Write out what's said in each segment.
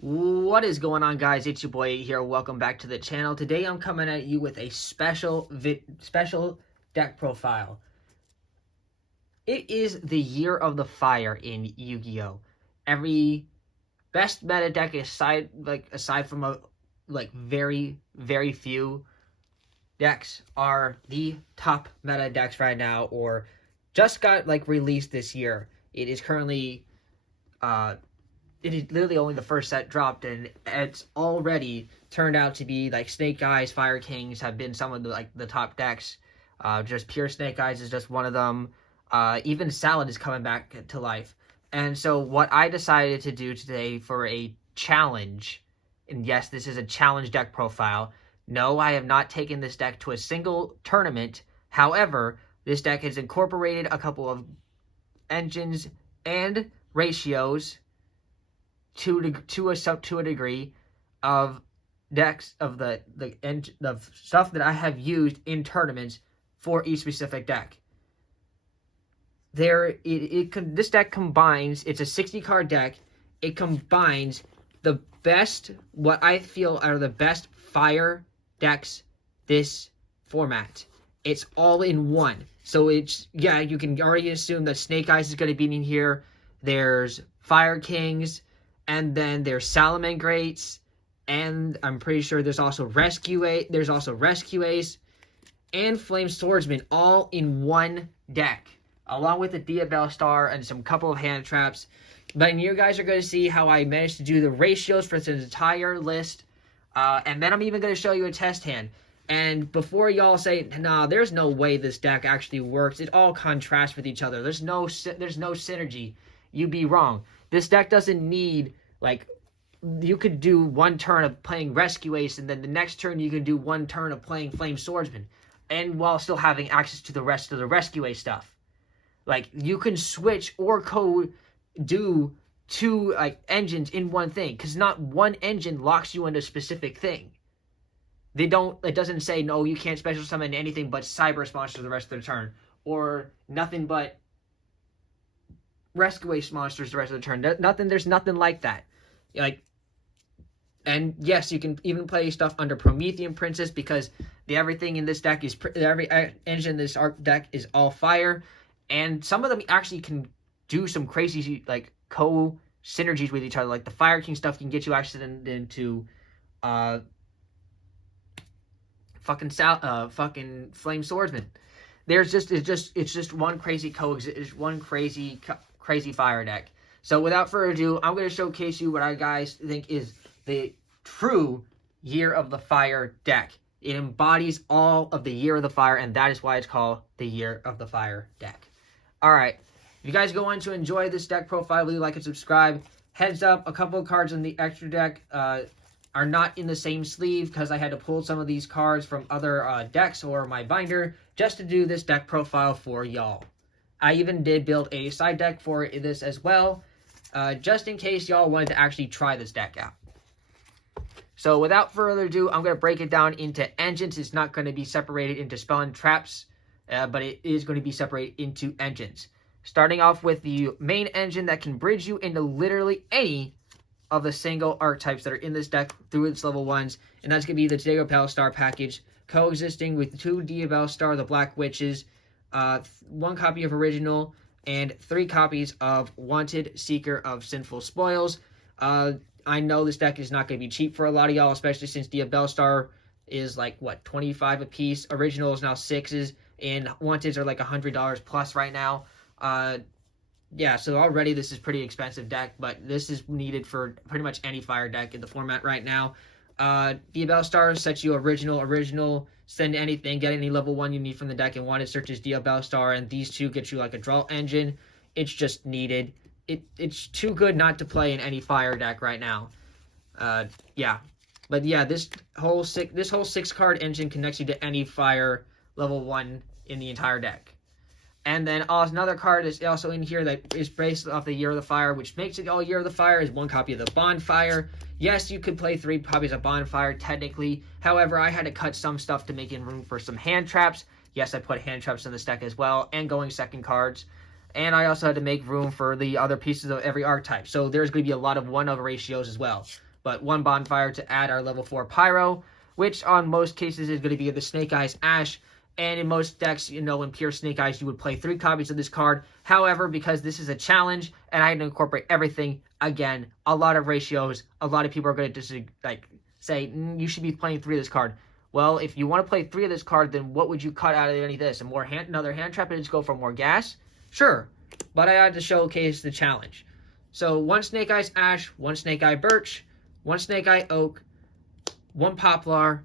What is going on, guys? It's your boy here. Welcome back to the channel. Today I'm coming at you with a special deck profile. It is the year of the fire in Yu-Gi-Oh! Every best meta deck aside from very few decks are the top meta decks right now, or just got released this year. It is currently it is literally only the first set dropped, and it's already turned out to be Snake Eyes, Fire Kings have been some of the top decks. Just pure Snake Eyes is just one of them. Even Salad is coming back to life. And so what I decided to do today for a challenge, and yes, this is a challenge deck profile. No, I have not taken this deck to a single tournament. However, this deck has incorporated a couple of engines and ratios to a degree of decks of the stuff that I have used in tournaments for each specific deck. This deck combines. It's a 60 card deck. It combines the best, what I feel are the best fire decks this format. It's all in one. So you can already assume that Snake Eyes is going to be in here. There's Fire Kings. And then there's Salamangreats, and I'm pretty sure there's also Rescue Ace, and Flame Swordsman, all in one deck, along with the Diabell Star and some couple of hand traps. But you guys are going to see how I managed to do the ratios for this entire list, and then I'm even going to show you a test hand. And before y'all say, nah, there's no way this deck actually works, it all contrasts with each other, there's no synergy, you'd be wrong. This deck doesn't need, you could do one turn of playing Rescue Ace, and then the next turn you can do one turn of playing Flame Swordsman, and while still having access to the rest of the Rescue Ace stuff. You can switch or do two, engines in one thing, because not one engine locks you into a specific thing. It doesn't say, no, you can't special summon anything but Cyber monsters the rest of the turn, or nothing but Rescue Ace monsters the rest of the turn. There's nothing like that. And yes, you can even play stuff under Promethean Princess, because everything in this deck every engine in this deck is all fire, and some of them actually can do some crazy synergies with each other. Like the Fire King stuff can get you actually into fucking Flame Swordsman. It's just one crazy crazy fire deck. So without further ado, I'm going to showcase you what I guys think is the true Year of the Fire deck. It embodies all of the Year of the Fire, and that is why it's called the Year of the Fire deck. Alright, if you guys go on to enjoy this deck profile, leave a like and subscribe. Heads up, a couple of cards in the extra deck are not in the same sleeve, because I had to pull some of these cards from other decks or my binder just to do this deck profile for y'all. I even did build a side deck for this as well, just in case y'all wanted to actually try this deck out. So without further ado, I'm going to break it down into engines. It's not going to be separated into spell and traps, but it is going to be separated into engines. Starting off with the main engine that can bridge you into literally any of the single archetypes that are in this deck through its level 1s, and that's going to be the Diabell Star package, coexisting with 2 Diabell Star, the Black Witches, 1 copy of Original, and 3 copies of Wanted Seeker of Sinful Spoils. I know this deck is not going to be cheap for a lot of y'all, especially since Diabell Star is 25 a piece. Original is now 6s, and Wanteds are $100 plus right now. Yeah, so already this is pretty expensive deck, but this is needed for pretty much any fire deck in the format right now. Diabell Star sets you original, send anything, get any level 1 you need from the deck, and Wanted searches Diabell Star, and these two get you a draw engine. It's just needed. It's too good not to play in any fire deck right now. Yeah. But yeah, this whole 6 card engine connects you to any fire level 1 in the entire deck. And then another card is also in here that is based off the Year of the Fire, which makes it all Year of the Fire, is 1 copy of the Bonfire. Yes, you could play 3 copies of Bonfire, technically. However, I had to cut some stuff to make in room for some hand traps. Yes, I put hand traps in this deck as well, and going second cards. And I also had to make room for the other pieces of every archetype. So there's going to be a lot of 1-of ratios as well. but 1 bonfire to add our level 4 pyro, which on most cases is going to be the Snake Eyes Ash. And in most decks, you know, in pure Snake Eyes, you would play 3 copies of this card. However, because this is a challenge and I had to incorporate everything, again, a lot of ratios, a lot of people are going to just like say, you should be playing 3 of this card. Well, if you want to play 3 of this card, then what would you cut out of any of this? Another hand trap and just go for more gas? Sure, but I had to showcase the challenge. So 1 Snake Eyes Ash, 1 Snake Eye Birch, 1 Snake Eye Oak, 1 Poplar,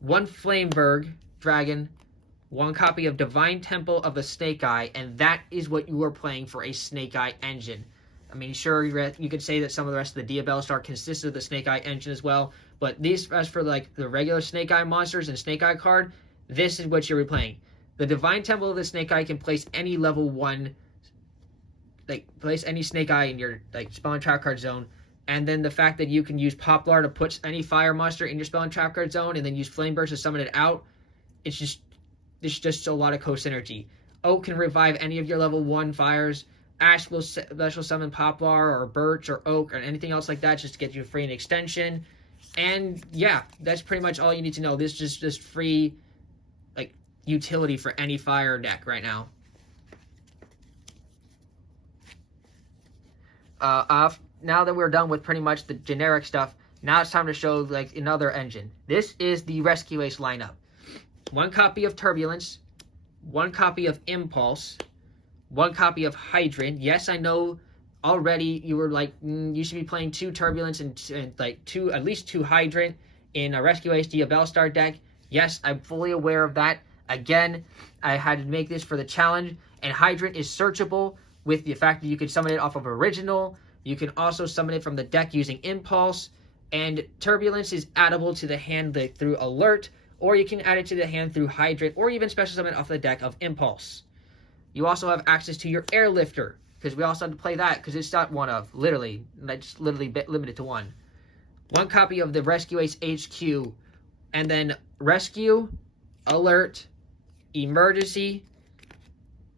1 Flameberg Dragon, 1 copy of Divine Temple of the Snake Eye, and that is what you are playing for a Snake Eye engine. I mean, sure, you could say that some of the rest of the Diabell Star consists of the Snake Eye engine as well, but these, as for like the regular Snake Eye monsters and Snake Eye card, this is what you're replaying. The Divine Temple of the Snake Eye can place any level 1, like place any Snake Eye in your like spell and trap card zone, and then the fact that you can use Poplar to put any fire monster in your spell and trap card zone, and then use Flameburst to summon it out. It's just a lot of co-synergy. Oak can revive any of your level 1 fires. Ash will special summon Poplar or Birch or Oak or anything else like that just to get you a free extension. And yeah, that's pretty much all you need to know. This is just free like utility for any fire deck right now. Now that we're done with pretty much the generic stuff, now it's time to show like another engine. This is the Rescue Ace lineup. 1 copy of Turbulence, 1 copy of Impulse, 1 copy of Hydrant. Yes, I know already you were like, you should be playing 2 Turbulence and like at least 2 Hydrant in a Rescue Ace Diabell Star deck. Yes, I'm fully aware of that. Again, I had to make this for the challenge, and Hydrant is searchable with the fact that you can summon it off of Original. You can also summon it from the deck using Impulse, and Turbulence is addable to the hand through Alert, or you can add it to the hand through Hydrant, or even special summon off the deck of Impulse. You also have access to your Airlifter, because we also have to play that, because it's not one of, literally, that's literally limited to 1. 1 copy of the Rescue Ace HQ, and then Rescue, Alert, Emergency,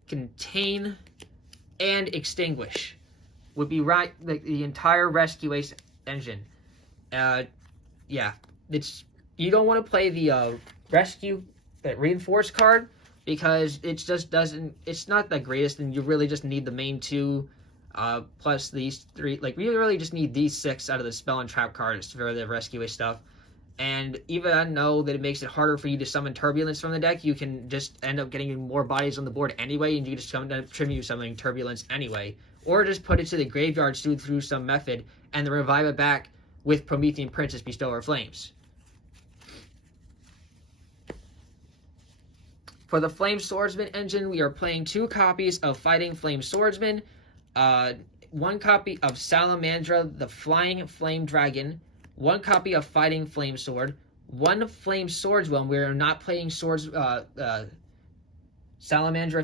Contain, and Extinguish would be right, like the entire Rescue Ace engine. Yeah, you don't want to play the Rescue Reinforced card, because it just doesn't, it's not the greatest, and you really just need the main 2 plus these 3. Like, you really just need these 6 out of the spell and trap cards for the Rescue Ace stuff. And even though that it makes it harder for you to summon Turbulence from the deck, you can just end up getting more bodies on the board anyway, and you just end up trimming summoning Turbulence anyway. Or just put it to the graveyard through some method, and then revive it back with Promethean Princess Bestower Flames. For the Flame Swordsman engine, we are playing 2 copies of Fighting Flame Swordsman, 1 copy of Salamandra, the Flying Flame Dragon, 1 copy of Fighting Flame Sword, 1 Flame Swordsman. We are not playing Salamandra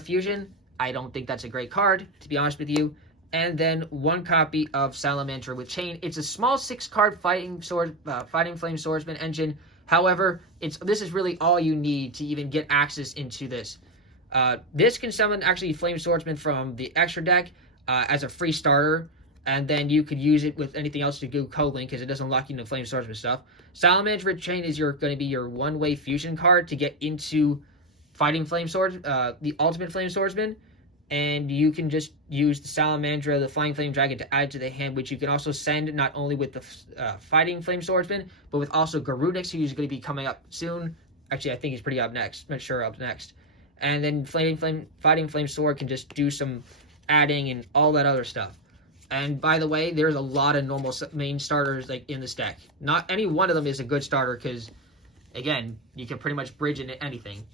Fusion. I don't think that's a great card, to be honest with you. And then 1 copy of Salamandra with Chain. It's a small 6-card Fighting Flame Swordsman engine. However, this is really all you need to even get access into this. This can summon actually Flame Swordsman from the extra deck as a free starter, and then you could use it with anything else to do co-link, because it doesn't lock you into Flame Swordsman stuff. Salamander Chain is going to be your one-way fusion card to get into Fighting Flame Swords, the Ultimate Flame Swordsman, and you can just use the Salamandra, the Flying Flame Dragon, to add to the hand, which you can also send not only with the Fighting Flame Swordsman, but with also Garunix, who's going to be coming up soon. Actually, I think he's pretty up next. I'm not sure up next. And then Fighting Flame Sword can just do some adding and all that other stuff. And by the way, there's a lot of normal main starters like in this deck. Not any one of them is a good starter, because, again, you can pretty much bridge into anything.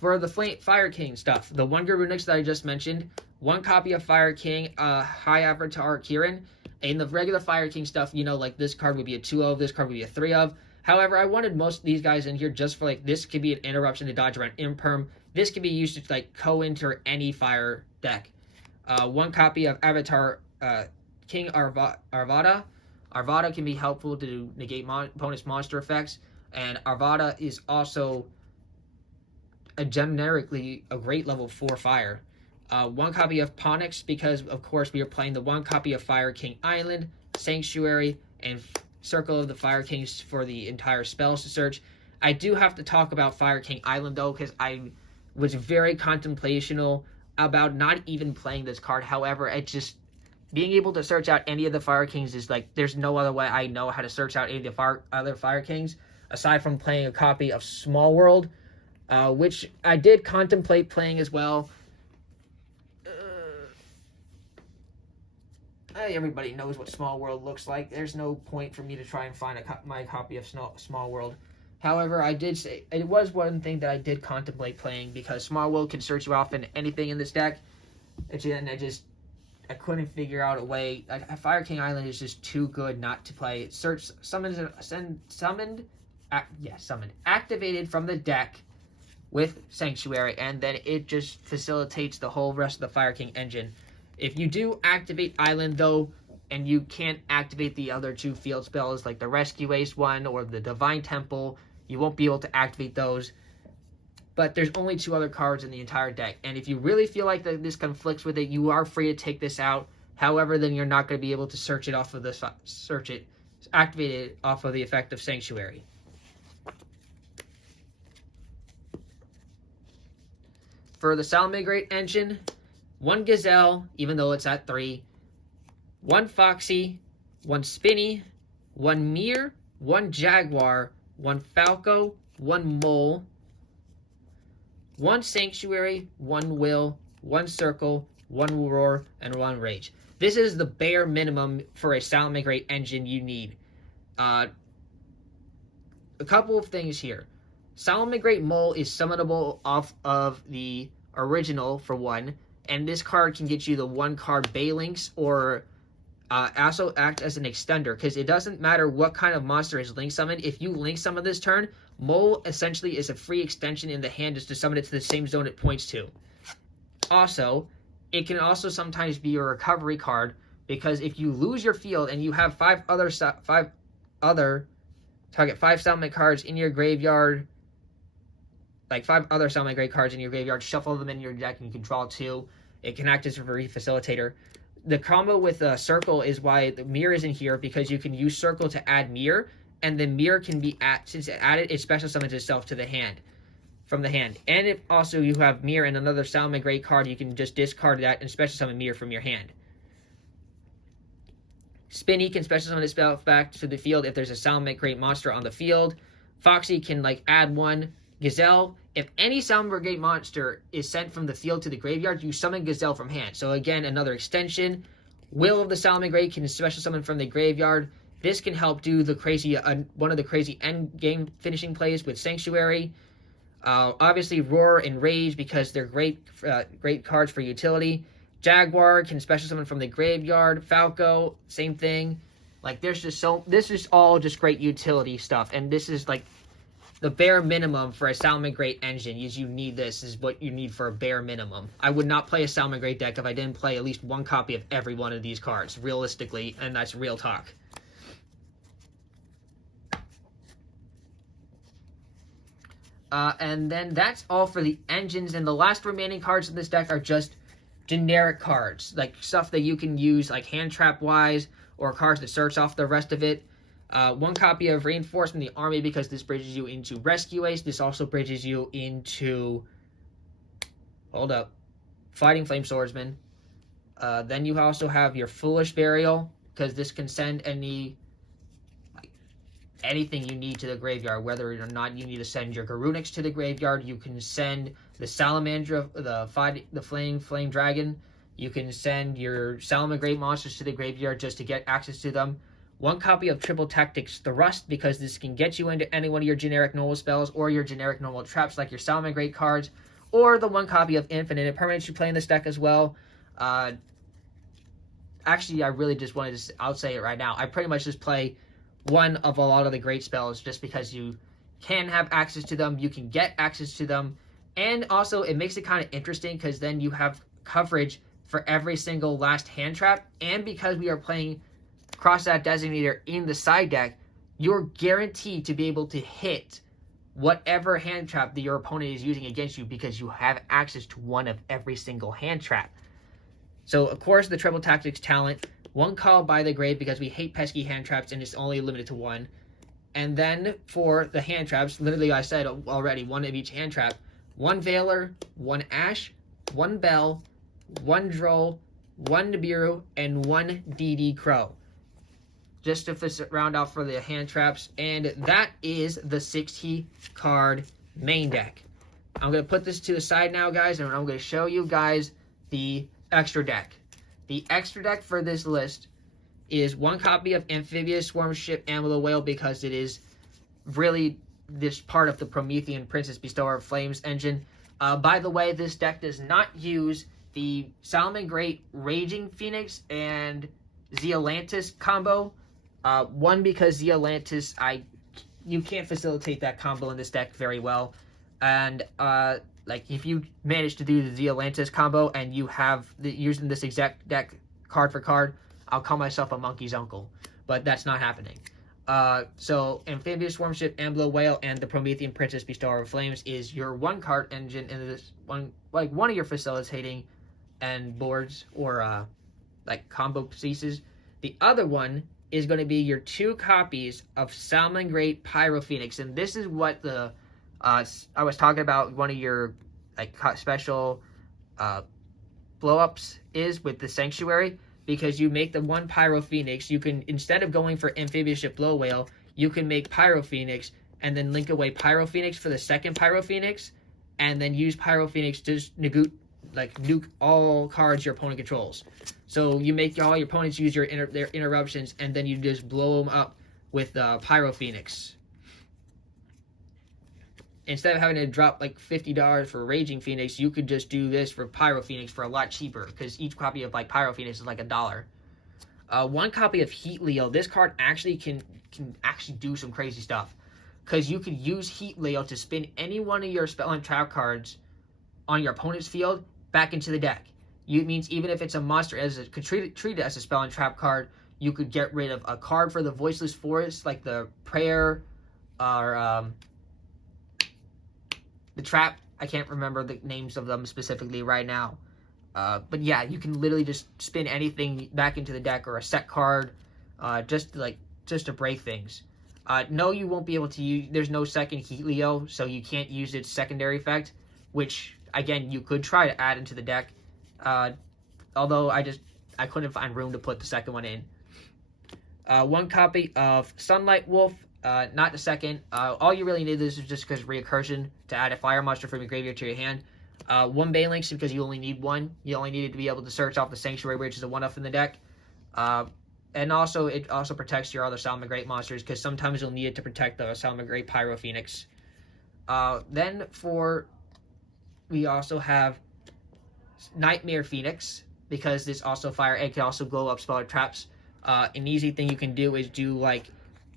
For the Fire King stuff, the 1 Garunix that I just mentioned, 1 copy of Fire King, High Avatar Kirin. In the regular Fire King stuff, you know, like this card would be a 2 of, this card would be a 3 of. However, I wanted most of these guys in here just for, like, this could be an interruption to dodge around Imperm. This can be used to, like, co-enter any fire deck. 1 copy of Avatar King Arvada. Arvada can be helpful to negate opponent's monster effects, and Arvada is also generically a great level 4 fire. 1 copy of Ponix, because of course we are playing the 1 copy of Fire King Island, Sanctuary, and Circle of the Fire Kings for the entire spells to search. I do have to talk about Fire King Island, though, because I was very contemplational about not even playing this card. However, it just, being able to search out any of the Fire Kings is like, there's no other way I know how to search out any of the other Fire Kings, aside from playing a copy of Small World, which I did contemplate playing as well. Everybody knows what Small World looks like. There's no point for me to try and find my copy of Small World. However, I did say it was one thing that I did contemplate playing, because Small World can search you off in anything in this deck. And I couldn't figure out a way. Fire King Island is just too good not to play. Summoned, activated from the deck with Sanctuary, and then it just facilitates the whole rest of the Fire King engine. If you do activate Island, though, and you can't activate the other two field spells, like the Rescue Ace one or the Divine Temple, you won't be able to activate those. But there's only 2 other cards in the entire deck, and if you really feel like this conflicts with it, you are free to take this out. However, then you're not going to be able to activate it off of the effect of Sanctuary. For the Salamangreat engine, 1 Gazelle, even though it's at 3, 1 Foxy, 1 Spinny, 1 Mere, 1 Jaguar, 1 Falco, 1 Mole, 1 Sanctuary, 1 Will, 1 Circle, 1 Roar, and 1 Rage. This is the bare minimum for a Salamangreat engine you need. A couple of things here. Salamangreat Mole is summonable off of the original, for one, and this card can get you the 1-card Balinks, or also act as an extender, because it doesn't matter what kind of monster is link summoned. If you link summon this turn, Mole essentially is a free extension in the hand just to summon it to the same zone it points to. Also, it can also sometimes be a recovery card, because if you lose your field and you have 5 Salamangreat cards in your graveyard, like 5 other Salamangreat cards in your graveyard, shuffle them in your deck and you can draw 2. It can act as a facilitator. The combo with Circle is why the Mirror isn't here, because you can use Circle to add Mirror, and the Mirror can be since it added, it special summons itself to the hand, from the hand. And if also you have Mirror and another Salamangreat card, you can just discard that and special summon Mirror from your hand. Spinny can special summon itself back to the field if there's a Salamangreat monster on the field. Foxy can add 1. Gazelle, if any Salamangreat monster is sent from the field to the graveyard, you summon Gazelle from hand. So again, another extension. Will of the Salamangreat can special summon from the graveyard. This can help do the crazy, one of the crazy end game finishing plays with Sanctuary. Obviously, Roar and Rage, because they're great cards for utility. Jaguar can special summon from the graveyard. Falco, same thing. This is all just great utility stuff, and this is the bare minimum for a Salamangreat engine. Is you need this is what you need for a bare minimum. I would not play a Salamangreat deck if I didn't play at least 1 copy of every one of these cards, realistically, and that's real talk. And then that's all for the engines, and the last remaining cards in this deck are just generic cards, like stuff that you can use hand trap wise, or cards that search off the rest of it. 1 copy of Reinforcement the Army, because this bridges you into Rescue Ace. This also bridges you into Fighting Flame Swordsman. Then you also have your Foolish Burial, because this can send anything you need to the graveyard. Whether or not you need to send your Garunix to the graveyard, you can send the Salamander, the Flame Dragon. You can send your Salamangreat monsters to the graveyard just to get access to them. 1 copy of Triple Tactics Thrust, because this can get you into any one of your generic normal spells or your generic normal traps like your Salamangreat cards, or the 1 copy of Infinite Impermanence you play in this deck as well. Actually, I really just wanted to, I'll say it right now, I pretty much just play 1 of a lot of the great spells just because you can have access to them, you can get access to them, and also it makes it kind of interesting because then you have coverage for every single last hand trap, and because we are playing Cross That Designator in the side deck, you're guaranteed to be able to hit whatever hand trap that your opponent is using against you, because you have access to 1 of every single hand trap. So, of course, the Triple Tactics talent 1 Call by the Grave because we hate pesky hand traps and it's only limited to 1. And then for the hand traps, literally I said already, 1 of each hand trap. 1 Veiler, 1 Ash, 1 Bell, 1 Droll, 1 Nibiru, and 1 DD Crow. Just to round out for the hand traps. And that is the 60 card main deck. I'm going to put this to the side now, guys, and I'm going to show you guys the extra deck. The extra deck for this list is 1 copy of Amphibious Swarm Ship Amber Whale because it is really this part of the Promethean Princess Bestower of Flames engine. By the way, this deck does not use the Salmon Great Raging Phoenix and Zealantis combo. One, because Zealantis, you can't facilitate that combo in this deck very well. And like if you manage to do the Zealantis combo and you have using this exact deck card for card, I'll call myself a monkey's uncle. But that's not happening. So Amphibious Swarm Ship, Amber Whale, and the Promethean Princess Bestower of Flames is your 1 card engine in this one of your facilitating and boards or like combo pieces. The other one is going to be your 2 copies of Salmon Great Pyro Phoenix, and this is what the I was talking about. One of your like special blow-ups is with the Sanctuary, because you make the 1 Pyro Phoenix. You can, instead of going for Amphibious Ship Blow Whale, you can make Pyro Phoenix and then link away Pyro Phoenix for the 2nd Pyro Phoenix, and then use Pyro Phoenix to just nuke all cards your opponent controls. So you make all your opponents use their interruptions, and then you just blow them up with Pyro Phoenix. Instead of having to drop like $50 for Raging Phoenix, you could just do this for Pyro Phoenix for a lot cheaper, because each copy of like Pyro Phoenix is like $1. 1 copy of Heat Leo. This card actually can actually do some crazy stuff, because you could use Heat Leo to spin any one of your spell and trap cards on your opponent's field back into the deck. It means even if it's a monster treat it as a spell and trap card, you could get rid of a card for the Voiceless Forest, like the Prayer or the Trap. I can't remember the names of them specifically right now. But yeah, you can literally just spin anything back into the deck, or a set card, just to break things. No, you won't be able to use. There's no 2nd Heat Leo, so you can't use its secondary effect, which again you could try to add into the deck. Although I couldn't find room to put the 2nd one in. 1 copy of Sunlight Wolf. Not the 2nd. All you really need is just because Recursion to add a fire monster from your graveyard to your hand. 1 Banelinks because you only need 1. You only needed to be able to search off the Sanctuary, which is a 1-off in the deck. And also, it also protects your other Salmon Great monsters, because sometimes you'll need it to protect the Salmon Great Pyro Phoenix. Then we also have Nightmare Phoenix, because this also fire egg can also blow up spell traps. An easy thing you can do is do like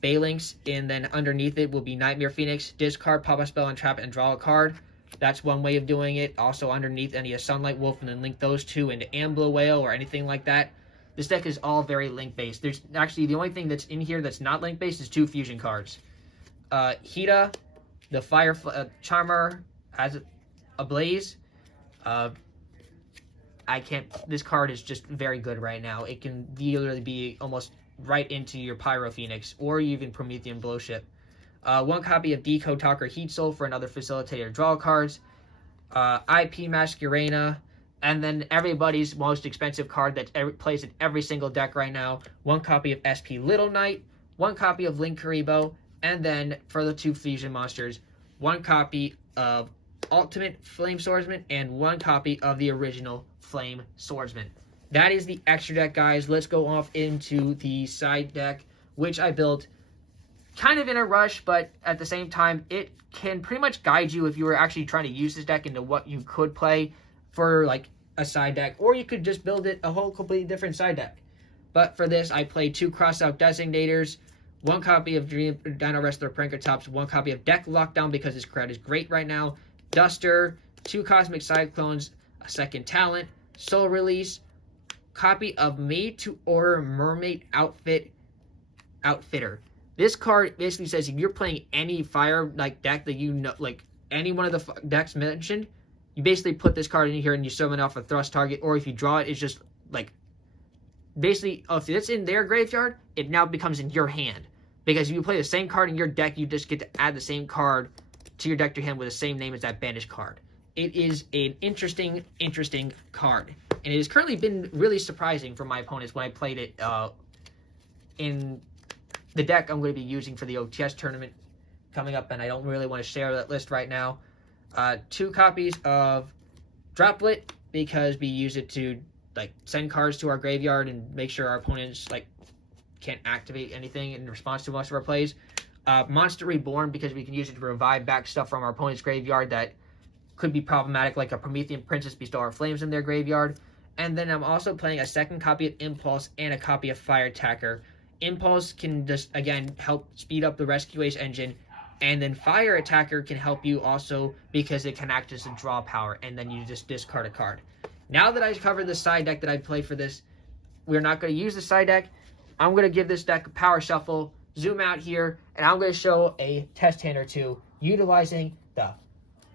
Banelinks, and then underneath it will be Nightmare Phoenix. Discard, pop a spell and trap, and draw a card. That's one way of doing it. Also underneath any of Sunlight Wolf, and then link those 2 into Amber Whale or anything like that. This deck is all very link based. There's actually the only thing that's in here that's not link based is 2 fusion cards. Hita, the Fire Charmer, has a Blaze. This card is just very good right now. It can literally be almost right into your Pyro Phoenix, or even Promethean Blowship. 1 copy of Decode Talker Heat Soul for another facilitator draw cards. IP Masquerena, and then everybody's most expensive card that plays in every single deck right now. 1 copy of SP Little Knight, 1 copy of Link Karibo, and then for the 2 fusion monsters, 1 copy of Ultimate Flame Swordsman and 1 copy of the original Flame Swordsman. That is the extra deck, guys. Let's go off into the side deck, which I built kind of in a rush, but at the same time, it can pretty much guide you if you were actually trying to use this deck into what you could play for like a side deck, or you could just build it a whole completely different side deck. But for this, I played 2 Crossout Designators, 1 copy of Dino Wrestler Prankertops, 1 copy of Deck Lockdown because this card is great right now, Duster, 2 Cosmic Cyclones, a 2nd Talent, Soul Release, copy of Made to Order Mermaid Outfitter. This card basically says if you're playing any fire like deck that you know, like any one of the decks mentioned, you basically put this card in here and you summon off a thrust target, or if you draw it, it's just like basically, if it's in their graveyard, it now becomes in your hand. Because if you play the same card in your deck, you just get to add the same card to your deck to your hand with the same name as that banished card. It is an interesting card. And it has currently been really surprising for my opponents when I played it in the deck I'm going to be using for the OTS tournament coming up, and I don't really want to share that list right now. 2 copies of Droplet, because we use it to like send cards to our graveyard and make sure our opponents like can't activate anything in response to most of our plays. Monster Reborn, because we can use it to revive back stuff from our opponent's graveyard that could be problematic, like a Promethean Princess Bestow Our Flames in their graveyard. And then I'm also playing a second copy of Impulse and a copy of Fire Attacker. Impulse can just, again, help speed up the Rescue Ace engine. And then Fire Attacker can help you also because it can act as a draw power. And then you just discard a card. Now that I've covered the side deck that I played for this, we're not going to use the side deck. I'm going to give this deck a power shuffle, zoom out here, and I'm going to show a test hand or two utilizing the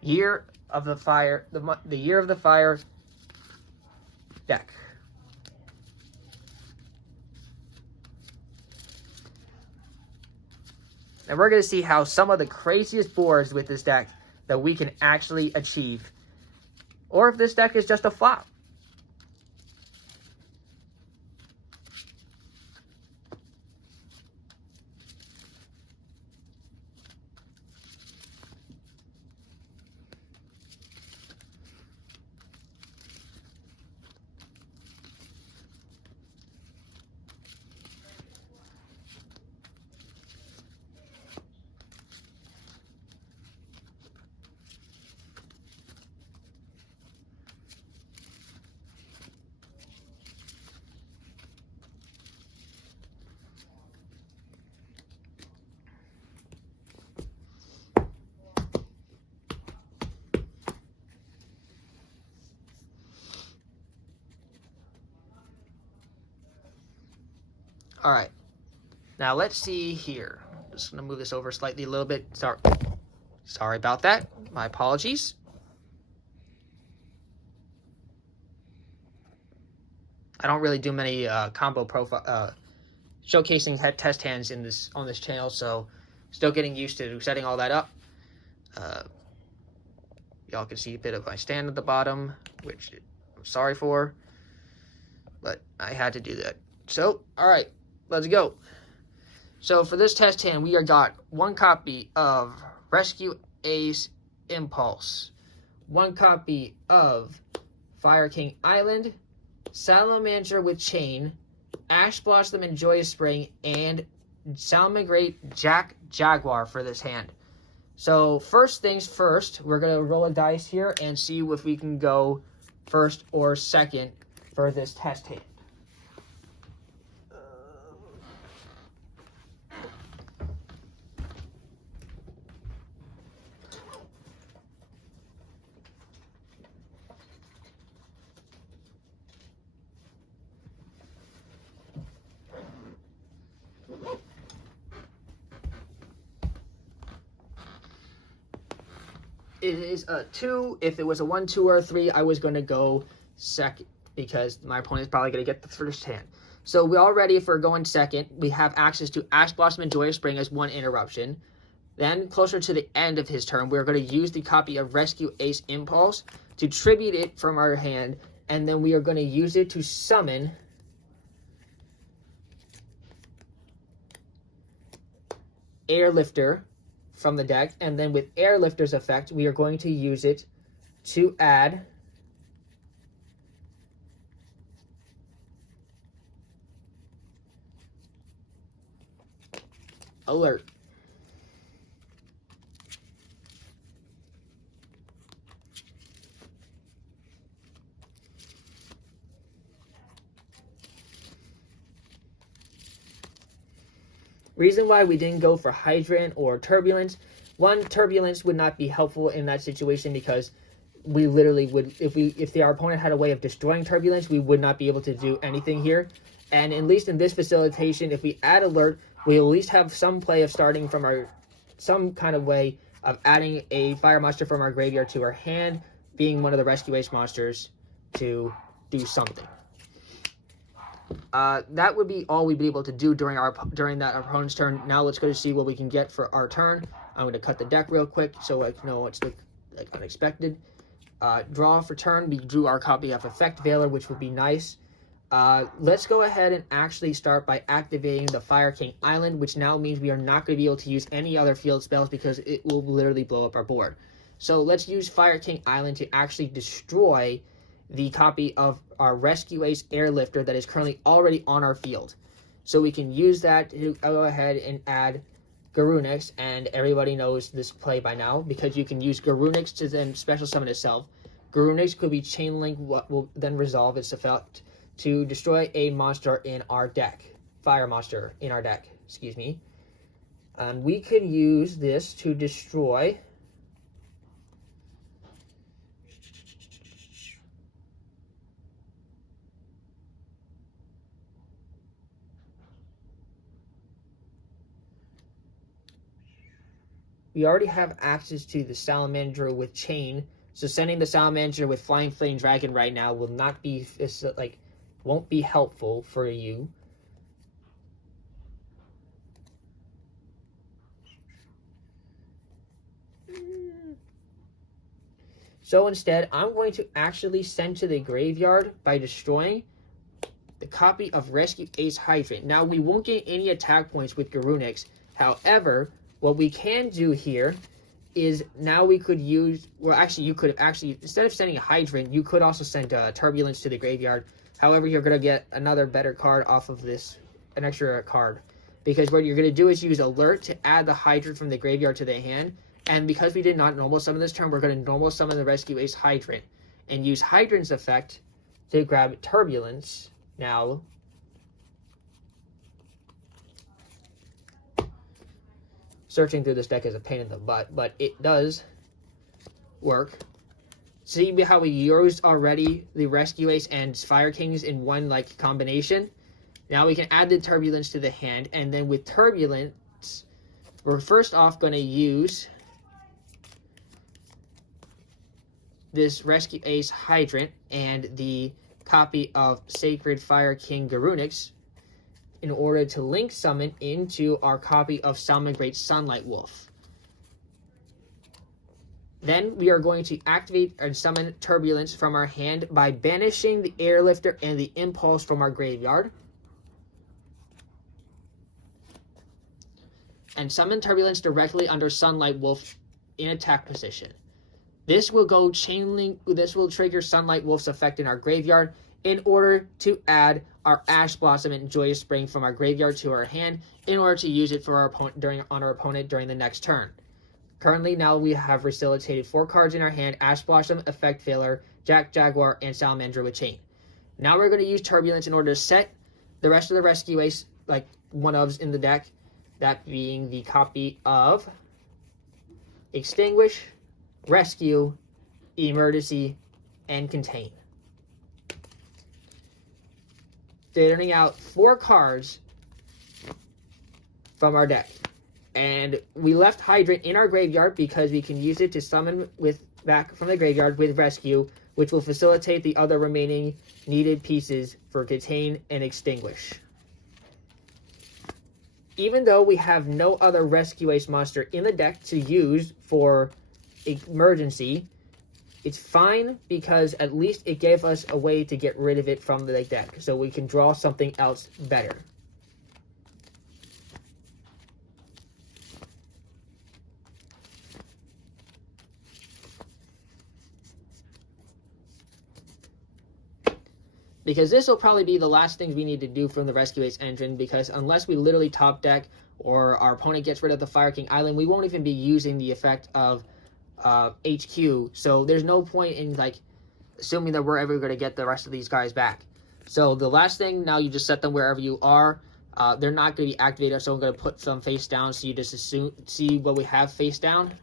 Year of the Fire, the Year of the Fire deck. And we're going to see how some of the craziest boards with this deck that we can actually achieve. Or if this deck is just a flop. All right, now let's see here. Just gonna move this over slightly a little bit. Sorry about that. My apologies. I don't really do many combo profile showcasing test hands on this channel, so still getting used to setting all that up. Y'all can see a bit of my stand at the bottom, which I'm sorry for, but I had to do that. So, all right. Let's go. So for this test hand, we got 1 copy of Rescue Ace Impulse, 1 copy of Fire King Island, Salamander with Chain, Ash Blossom and Joyous Spring, and Salamangreat Jack Jaguar for this hand. So first things first, we're going to roll a dice here and see if we can go first or second for this test hand. It is a 2. If it was a 1, 2, or a 3, I was going to go second because my opponent is probably going to get the first hand. So we already, if we're going second, we have access to Ash Blossom and Joyous Spring as 1 interruption. Then, closer to the end of his turn, we're going to use the copy of Rescue Ace Impulse to tribute it from our hand, and then we are going to use it to summon Airlifter from the deck, and then with Airlifter's effect, we are going to use it to add Alert. Reason why we didn't go for Hydrant or Turbulence. 1, Turbulence would not be helpful in that situation because we literally would, if our opponent had a way of destroying Turbulence, we would not be able to do anything here. And at least in this facilitation, if we add Alert, we at least have some play of starting from some kind of way of adding a fire monster from our graveyard to our hand, being one of the Rescue Ace monsters to do something. that would be all we'd be able to do during that opponent's turn. Now let's go to see what we can get for our turn. I'm going to cut the deck real quick so I know what's like unexpected. Draw for turn. We drew our copy of Effect Veiler, which would be nice. Let's go ahead and actually start by activating the Fire King Island, which now means we are not going to be able to use any other field spells because it will literally blow up our board. So let's use Fire King Island to actually destroy the copy of our Rescue Ace Airlifter that is currently already on our field. So we can use that to go ahead and add Garunix, and everybody knows this play by now because you can use Garunix to then special summon itself. Garunix could be Chain Link, what will then resolve its effect to destroy a monster in our deck. Fire monster in our deck, excuse me. And we could use this to destroy we already have access to the Salamander with Chain, so sending the Salamander with Flying Flame Dragon right now will not be, won't be helpful for you. So instead, I'm going to actually send to the graveyard by destroying the copy of Rescue Ace Hydrant. Now, we won't get any attack points with Garunix. However, what we can do here is now we could use, well, actually, you could have actually, instead of sending a Hydrant, you could also send Turbulence to the graveyard. However, you're going to get another better card off of this, an extra card. Because what you're going to do is use Alert to add the Hydrant from the graveyard to the hand. And because we did not normal summon this turn, we're going to normal summon the Rescue Ace Hydrant. And use Hydrant's effect to grab Turbulence. Now, searching through this deck is a pain in the butt, but it does work. See how we used already the Rescue Ace and Fire Kings in one combination? Now we can add the Turbulence to the hand, and then with Turbulence, we're first off going to use this Rescue Ace Hydrant and the copy of Sacred Fire King Garunix in order to link summon into our copy of Salamangreat Sunlight Wolf. Then we are going to activate and summon Turbulence from our hand by banishing the Airlifter and the Impulse from our graveyard. And summon Turbulence directly under Sunlight Wolf in attack position. This will go Chain Link, this will trigger Sunlight Wolf's effect in our graveyard in order to add our Ash Blossom and Joyous Spring from our graveyard to our hand in order to use it for our opponent during the next turn. Currently, now we have facilitated 4 cards in our hand: Ash Blossom, Effect Veiler, Jaguar, and Salamander with Chain. Now we're going to use Turbulence in order to set the rest of the Rescue Ace, one-ofs in the deck, that being the copy of Extinguish, Rescue, Emergency, and Contain. Turning out 4 cards from our deck. And we left Hydrant in our graveyard because we can use it to summon back from the graveyard with Rescue, which will facilitate the other remaining needed pieces for Contain and Extinguish. Even though we have no other Rescue Ace monster in the deck to use for Emergency, it's fine because at least it gave us a way to get rid of it from the deck, so we can draw something else better. Because this will probably be the last thing we need to do from the Rescue Ace engine, because unless we literally top deck or our opponent gets rid of the Fire King Island, we won't even be using the effect of HQ, so there's no point in assuming that we're ever going to get the rest of these guys back. So the last thing, now you just set them wherever you are. They're not going to be activated, so I'm going to put some face down so you just see what we have face down.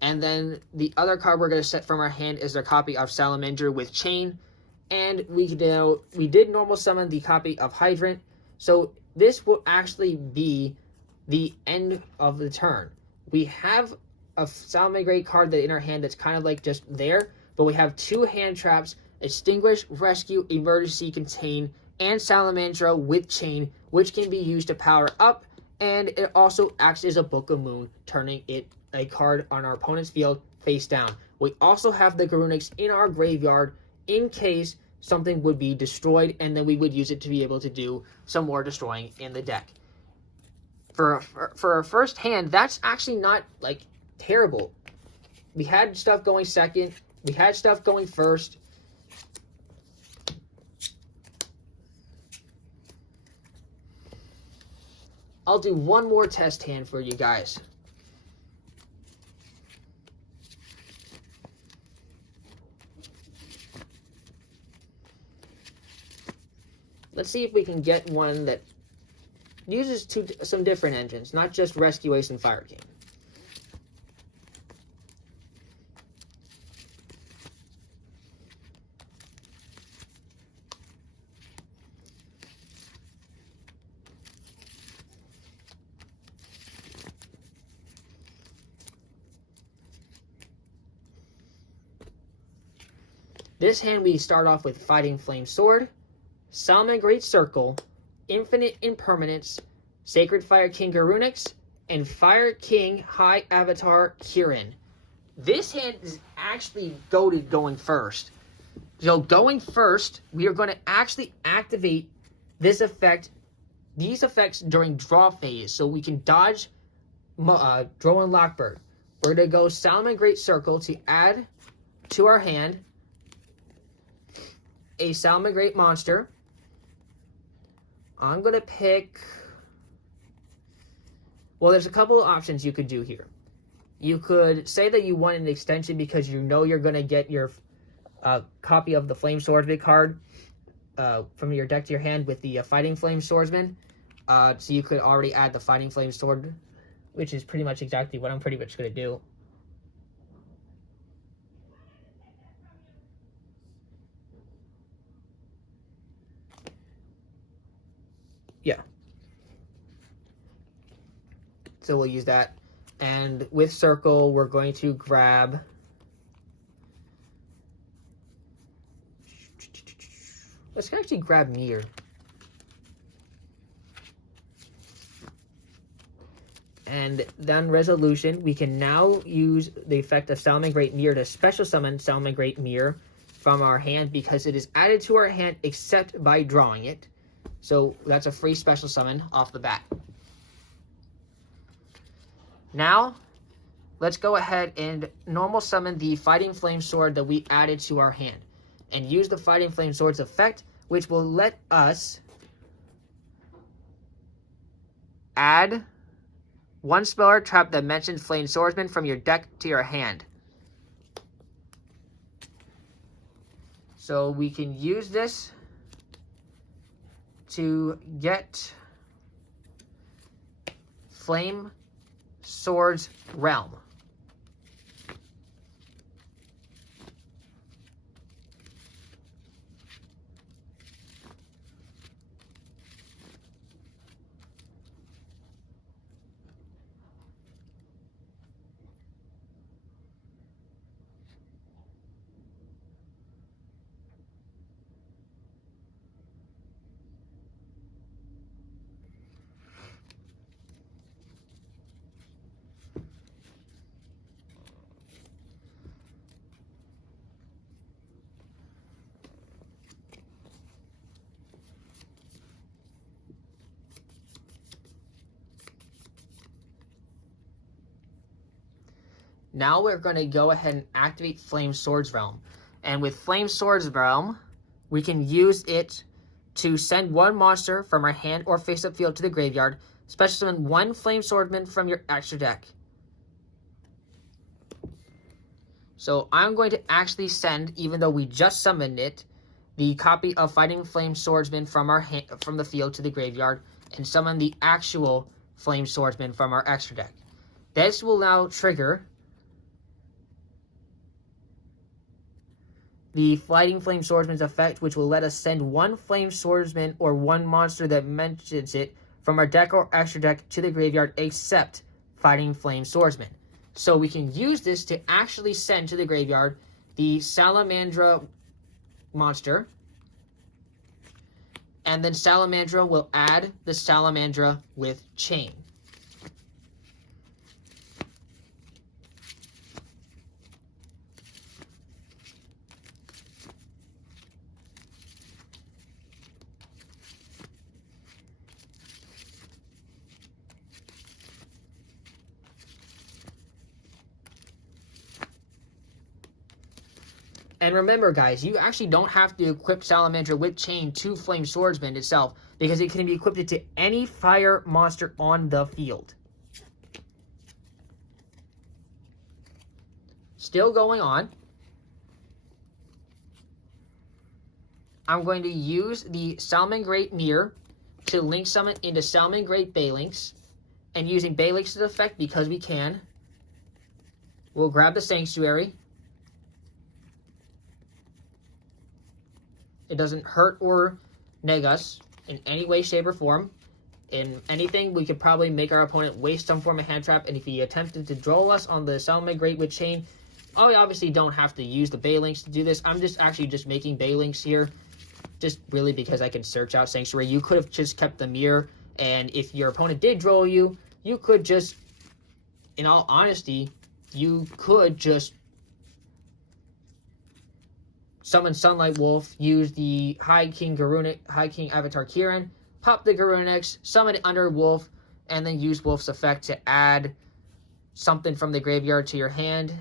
And then the other card we're going to set from our hand is our copy of Salamander with Chain. And we did normal summon the copy of Hydrant, so this will actually be the end of the turn. We have a Salamangreat card in our hand that's kind of just there, but we have 2 hand traps Extinguish, Rescue, Emergency, Contain, and Salamandra with Chain, which can be used to power up, and it also acts as a Book of Moon, turning it a card on our opponent's field face down. We also have the Garunix in our graveyard in case something would be destroyed, and then we would use it to be able to do some more destroying in the deck. For our first hand, that's actually not, like, terrible. We had stuff going second. We had stuff going first. I'll do one more test hand for you guys. Let's see if we can get one that uses some different engines, not just Rescue, Ace, and Fire King. This hand we start off with Fighting Flame Sword, Salmon Great Circle, Infinite Impermanence, Sacred Fire King Garunix, and Fire King High Avatar Kirin. This hand is actually goated going first. So going first, we are going to actually activate this effect, these effects during draw phase, so we can dodge Droll and Lockbird. We're going to go Salmon Great Circle to add to our hand a Salmon Great monster. I'm going to pick... Well, there's a couple of options you could do here. You could say that you want an extension because you know you're going to get your copy of the Flame Swordsman card from your deck to your hand with the Fighting Flame Swordsman. So you could already add the Fighting Flame Sword, which is pretty much exactly what I'm pretty much going to do. Yeah. So we'll use that. And with Circle, we're going to grab... Let's actually grab Mirror. And then Resolution, we can now use the effect of Salmon Great Mirror to special summon Salmon Great Mirror from our hand because it is added to our hand except by drawing it. So that's a free special summon off the bat. Now, let's go ahead and normal summon the Fighting Flame Sword that we added to our hand. And use the Fighting Flame Sword's effect, which will let us add one spell or trap that mentions Flame Swordsman from your deck to your hand. So we can use this to get Flame Sword's Realm. Now we're going to go ahead and activate Flame Sword's Realm. And with Flame Sword's Realm, we can use it to send one monster from our hand or face-up field to the graveyard. Special summon one Flame Swordsman from your extra deck. So I'm going to actually send, even though we just summoned it, the copy of Fighting Flame Swordsman from our from the field to the graveyard, and summon the actual Flame Swordsman from our extra deck. This will now trigger the Fighting Flame Swordsman's effect, which will let us send one Flame Swordsman or one monster that mentions it from our deck or extra deck to the graveyard, except Fighting Flame Swordsman. So we can use this to actually send to the graveyard the Salamandra monster. And then Salamandra will add the Salamandra with chain. And remember, guys, you actually don't have to equip Salamandra with chain to Flame Swordsman itself, because it can be equipped to any fire monster on the field. Still going on. I'm going to use the Salamangreat Mirror to link summon into Salamangreat Balinks. And using Balinks to effect, because we can, we'll grab the Sanctuary. It doesn't hurt or neg us in any way, shape, or form. In anything, we could probably make our opponent waste some form of hand trap, and if he attempted to draw us on the Salamangreat with chain, we obviously don't have to use the Balinks to do this. I'm just making Balinks here, just really because I can search out Sanctuary. You could have just kept the Mirror, and if your opponent did draw you, you could just, in all honesty, you could just summon Sunlight Wolf, use the High King Avatar Kirin, pop the Garunix, summon it under Wolf, and then use Wolf's effect to add something from the graveyard to your hand.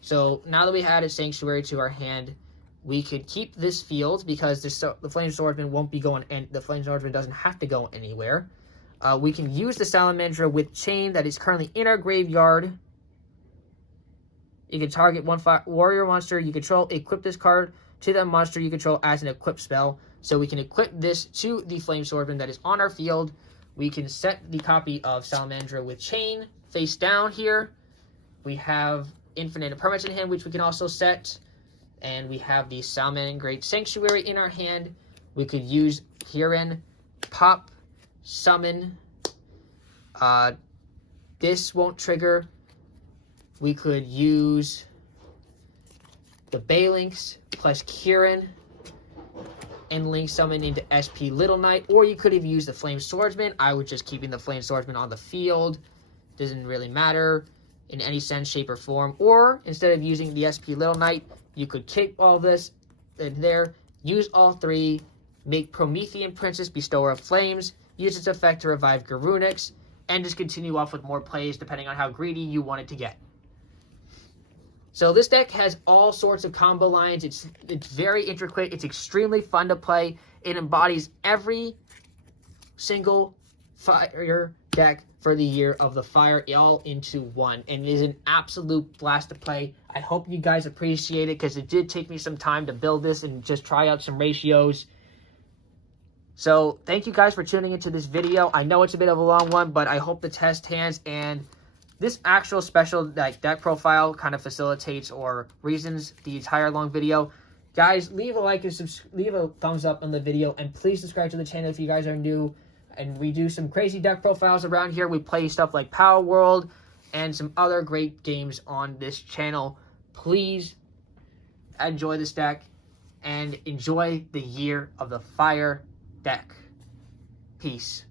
So now that we added Sanctuary to our hand, we could keep this field because the Flame Swordsman won't be going, and the Flame Swordsman doesn't have to go anywhere. We can use the Salamandra with chain that is currently in our graveyard. You can target one warrior monster you control, equip this card to that monster you control as an equip spell. So we can equip this to the Flame Swordsman that is on our field. We can set the copy of Salamandra with chain face down here. We have Infinite Impermanence in hand, which we can also set. And we have the Salamangreat Sanctuary in our hand. We could use Kirin, pop, summon. This won't trigger. We could use the Balinks plus Kirin and link summon into SP Little Knight, or you could have used the Flame Swordsman. I was just keeping the Flame Swordsman on the field. Doesn't really matter in any sense, shape, or form. Or instead of using the SP Little Knight, you could keep all this in there, use all three, make Promethean Princess Bestower of Flames, use its effect to revive Garunix, and just continue off with more plays depending on how greedy you want it to get. So this deck has all sorts of combo lines. It's very intricate. It's extremely fun to play. It embodies every single fire deck for the Year of the Fire all into one. And it is an absolute blast to play. I hope you guys appreciate it because it did take me some time to build this and just try out some ratios. So thank you guys for tuning into this video. I know it's a bit of a long one, but I hope the test hands and this actual special deck profile kind of facilitates or reasons the entire long video. Guys, leave a like and leave a thumbs up on the video, and please subscribe to the channel if you guys are new. And we do some crazy deck profiles around here. We play stuff like Power World and some other great games on this channel. Please enjoy this deck and enjoy the Year of the Fire deck. Peace.